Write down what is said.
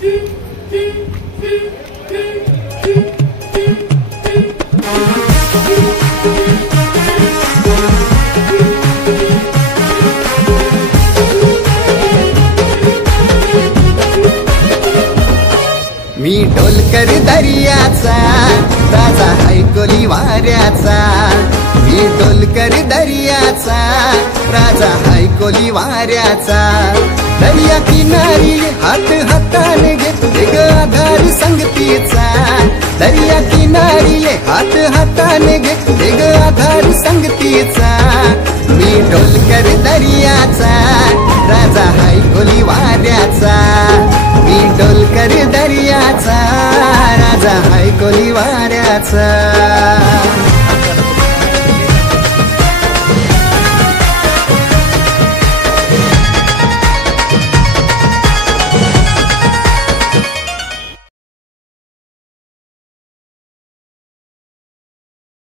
मी ढोलकर दर्याचा राजा हैकोली वाऱ्याचा, मी ढोलकर दर्याचा राजा हैकोली वाऱ्याचा। दर्या किनारी हात हाताने घेतले ग आधार संगतीचा, दर्या किनारी हात हाताने घेतले ग आधार संगतीचा। मी ढोलकर दर्याचा राजा हैकोली वाऱ्याचा, मी ढोलकर दर्याचा राजा हैकोली वाऱ्याचा।